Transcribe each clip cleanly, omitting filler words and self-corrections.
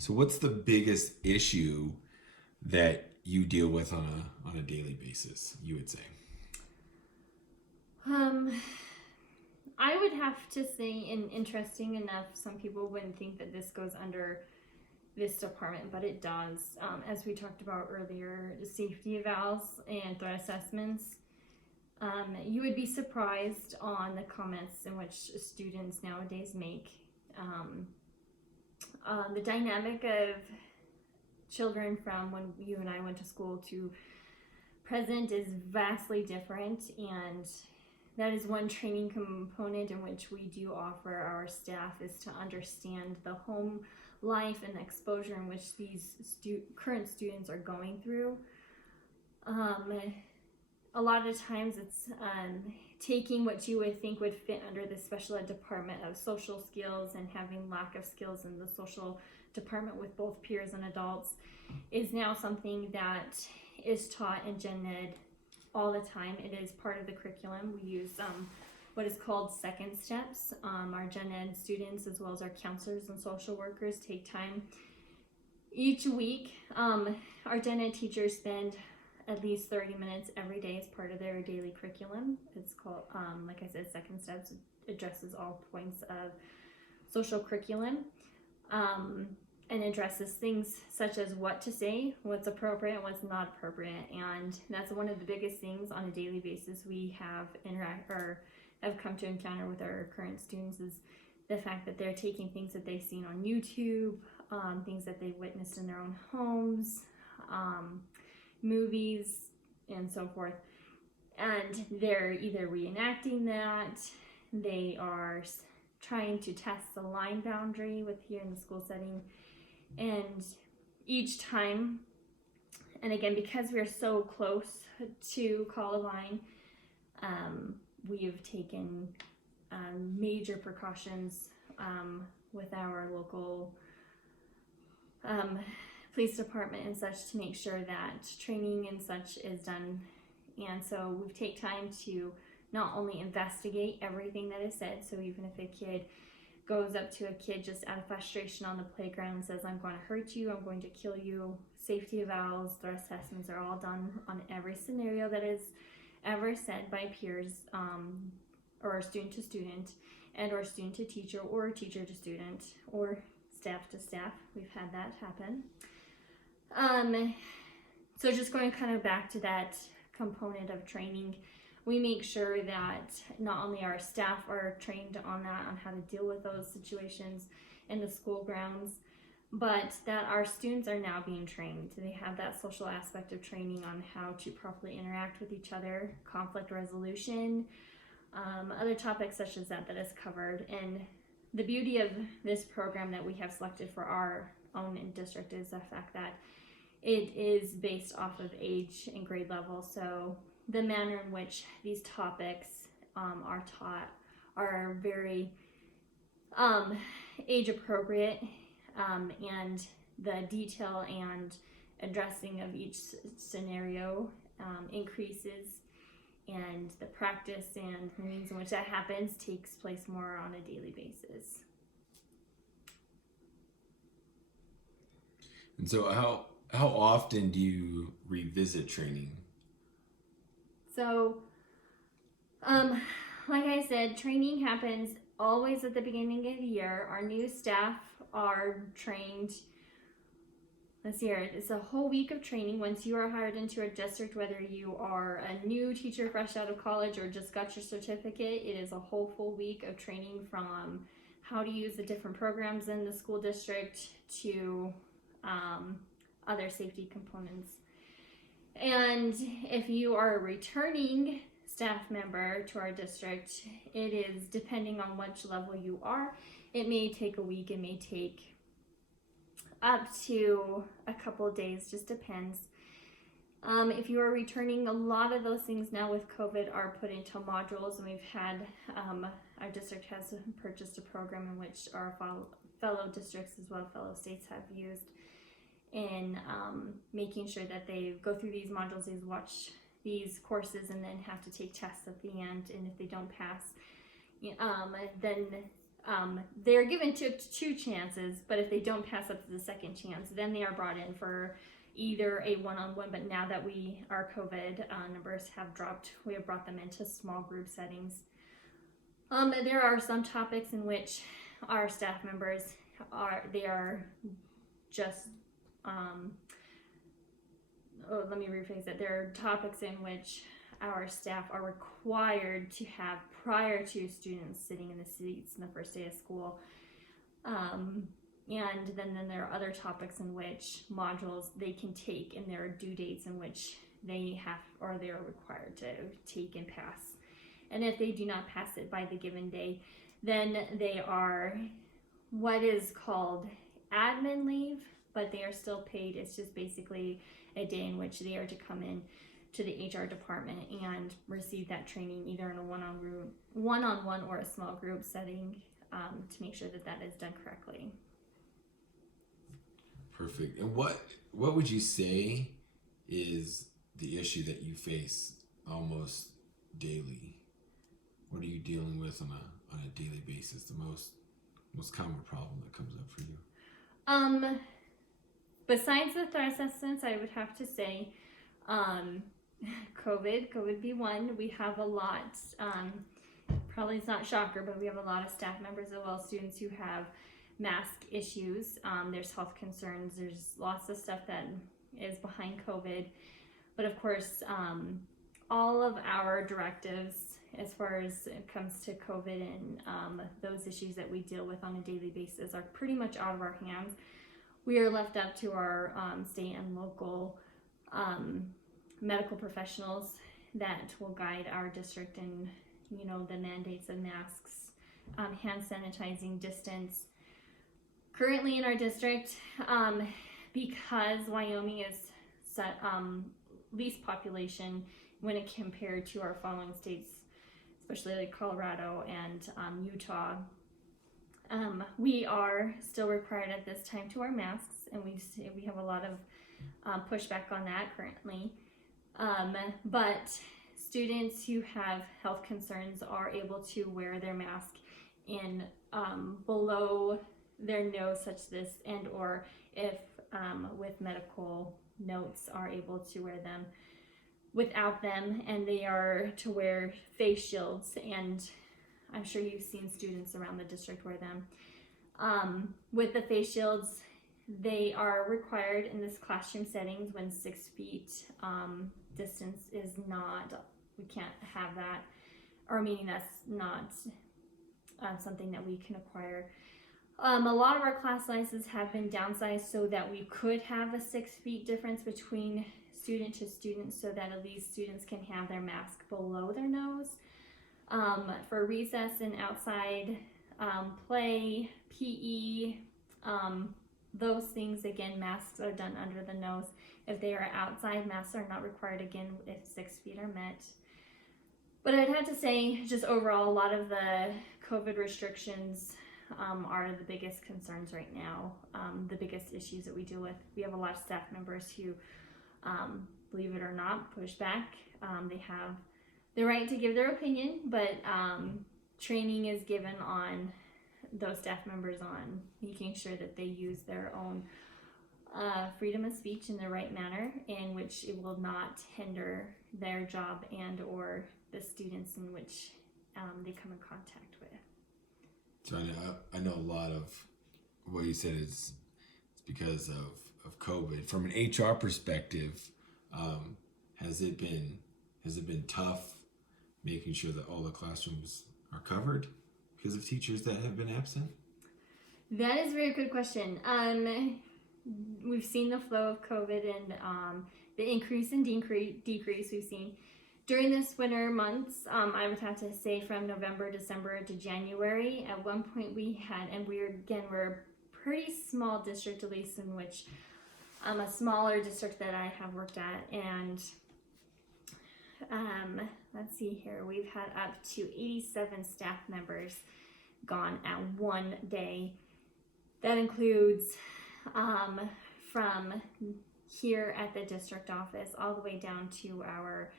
So what's the biggest issue that you deal with on a daily basis, you would say? Um, I would have to say, and interesting enough, some people wouldn't think that this goes under this department, but it does. As we talked about earlier, the safety evals and threat assessments. You would be surprised on the comments in which students nowadays make. Um, the dynamic of children from when you and I went to school to present is vastly different, and that is one training component in which we do offer our staff is to understand the home life and the exposure in which these current students are going through. Um, a lot of times it's taking what you would think would fit under the special ed department of social skills and having lack of skills in the social department with both peers and adults is now something that is taught in gen ed all the time. It is part of the curriculum. We use what is called second steps. Our gen ed students, as well as our counselors and social workers, take time each week. Our gen ed teachers spend at least 30 minutes every day as part of their daily curriculum. It's called, like I said, second steps. It addresses all points of social curriculum. And addresses things such as what to say, what's appropriate, what's not appropriate, and that's one of the biggest things on a daily basis we have have come to encounter with our current students is the fact that they're taking things that they've seen on YouTube, things that they've witnessed in their own homes, movies, and so forth, and they're either reenacting that, they are trying to test the line boundary with here in the school setting. And each time, and again, because we're so close to Columbine, we've taken major precautions with our local police department and such to make sure that training and such is done. And so we take time to not only investigate everything that is said, so even if a kid goes up to a kid just out of frustration on the playground and says, I'm going to hurt you, I'm going to kill you. Safety evals, threat assessments are all done on every scenario that is ever said by peers, or student to student, and or student to teacher, or teacher to student, or staff to staff. We've had that happen. So just going kind of back to that component of training, we make sure that not only our staff are trained on that, on how to deal with those situations in the school grounds, but that our students are now being trained. They have that social aspect of training on how to properly interact with each other, conflict resolution, other topics such as that is covered. And the beauty of this program that we have selected for our own district is the fact that it is based off of age and grade level. So the manner in which these topics are taught are very age appropriate, and the detail and addressing of each scenario increases, and the practice and the means in which that happens takes place more on a daily basis. And so how often do you revisit training? So, like I said, training happens always at the beginning of the year. Our new staff are trained. Let's see here. It's a whole week of training once you are hired into a district, whether you are a new teacher fresh out of college or just got your certificate. It is a whole full week of training from how to use the different programs in the school district to other safety components. And if you are a returning staff member to our district, it is depending on which level you are. It may take a week, it may take up to a couple of days, just depends. If you are returning, a lot of those things now with COVID are put into modules, and we've had, our district has purchased a program in which our fellow districts as well, fellow states have used in making sure that they go through these modules, they watch these courses, and then have to take tests at the end. And if they don't pass, then they're given two chances, but if they don't pass up to the second chance, then they are brought in for either a one-on-one, but now that our COVID numbers have dropped, we have brought them into small group settings. There are some topics in which our staff members are just, let me rephrase it. There are topics in which our staff are required to have prior to students sitting in the seats in the first day of school. And then there are other topics in which modules they can take, and there are due dates in which they are required to take and pass. And if they do not pass it by the given day, then they are what is called admin leave, but they are still paid. It's just basically a day in which they are to come in to the HR department and receive that training either in a one-on-one or a small group setting to make sure that is done correctly. Perfect. And what would you say is the issue that you face almost daily? What are you dealing with on a daily basis? The most common problem that comes up for you? Besides the threat assessments, I would have to say, COVID be one. We have a lot. Probably it's not a shocker, but we have a lot of staff members as well as students who have mask issues. There's health concerns. There's lots of stuff that is behind COVID. But of course, all of our directives as far as it comes to COVID and those issues that we deal with on a daily basis are pretty much out of our hands. We are left up to our state and local medical professionals that will guide our district in, the mandates of masks, hand sanitizing, distance. Currently in our district, because Wyoming is least population when it compared to our following states, especially like Colorado and Utah, we are still required at this time to wear masks, and we have a lot of pushback on that currently. But students who have health concerns are able to wear their mask in below their nose, such this, and or if with medical notes are able to wear them without them, and they are to wear face shields, and I'm sure you've seen students around the district wear them. With the face shields, they are required in this classroom settings when 6 feet distance is not, we can't have that, or meaning that's not something that we can acquire. A lot of our class sizes have been downsized so that we could have a 6 feet difference between student to student, so that at least students can have their mask below their nose. For recess and outside play, PE, those things, again, masks are done under the nose. If they are outside, masks are not required, again, if 6 feet are met. But I'd have to say, just overall, a lot of the COVID restrictions are the biggest concerns right now, the biggest issues that we deal with. We have a lot of staff members who, believe it or not, push back. They have the right to give their opinion, but training is given on those staff members on making sure that they use their own freedom of speech in the right manner, in which it will not hinder their job and or the students in which they come in contact with. So I know a lot of what you said is it's because of COVID. From an HR perspective, has it been tough making sure that all the classrooms are covered because of teachers that have been absent? That is a very good question. We've seen the flow of COVID and the increase and decrease we've seen. During this winter months, I would have to say from November, December to January, at one point we had, and we're a pretty small district, at least in which a smaller district that I have worked at, and let's see here, we've had up to 87 staff members gone at one day. That includes from here at the district office all the way down to our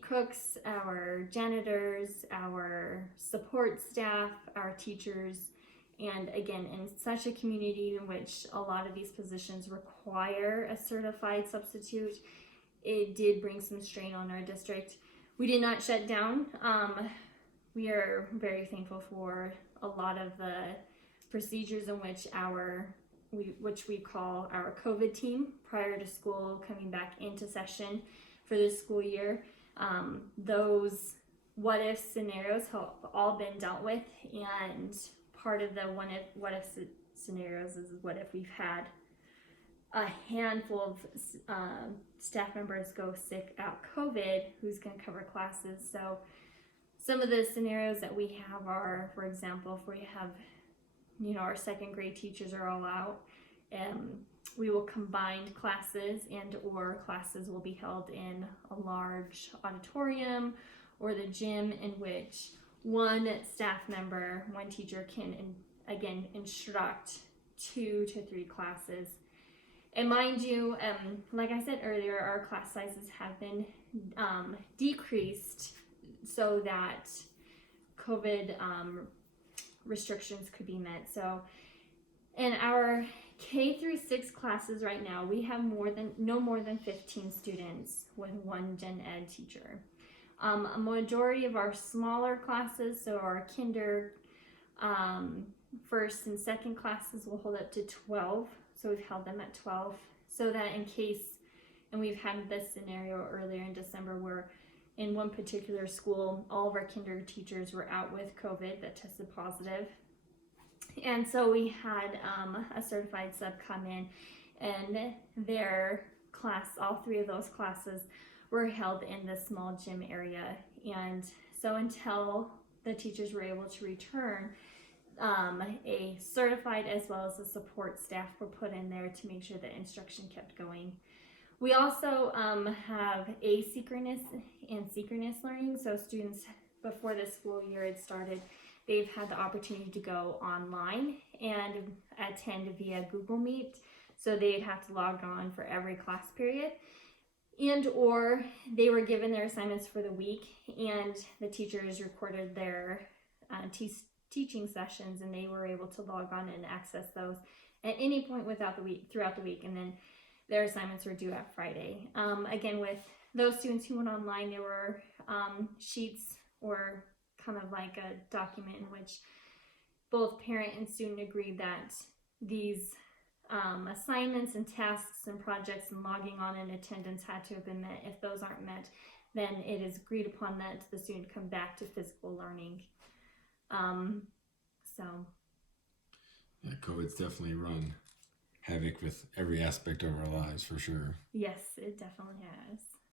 cooks, our janitors, our support staff, our teachers, and again, in such a community in which a lot of these positions require a certified substitute, it did bring some strain on our district. We did not shut down. We are very thankful for a lot of the procedures in which which we call our COVID team prior to school coming back into session for this school year. Those what if scenarios have all been dealt with, and part of the what if scenarios is what if we've had a handful of staff members go sick out COVID, who's going to cover classes. So some of the scenarios that we have are, for example, if we have, our second grade teachers are all out, we will combine classes, and or classes will be held in a large auditorium or the gym, in which one teacher can again instruct 2 to 3 classes. And mind you, like I said earlier, our class sizes have been decreased so that COVID restrictions could be met. So in our K through 6 classes right now, we have no more than 15 students with one gen ed teacher. A majority of our smaller classes, so our kinder, first and second classes, will hold up to 12. So we've held them at 12, so that in case, and we've had this scenario earlier in December where in one particular school, all of our kinder teachers were out with COVID that tested positive. And so we had a certified sub come in, and their class, all 3 of those classes were held in the small gym area. And so until the teachers were able to return, a certified as well as a support staff were put in there to make sure that instruction kept going. We also have asynchronous and synchronous learning. So students, before the school year had started, they've had the opportunity to go online and attend via Google Meet. So they'd have to log on for every class period, and or they were given their assignments for the week, and the teachers recorded their teaching sessions, and they were able to log on and access those at any point throughout the week, and then their assignments were due at Friday. Again, with those students who went online, there were sheets, or kind of like a document, in which both parent and student agreed that these assignments and tasks and projects and logging on and attendance had to have been met. If those aren't met, then it is agreed upon that the student come back to physical learning. Yeah, COVID's definitely run havoc with every aspect of our lives, for sure. Yes, it definitely has.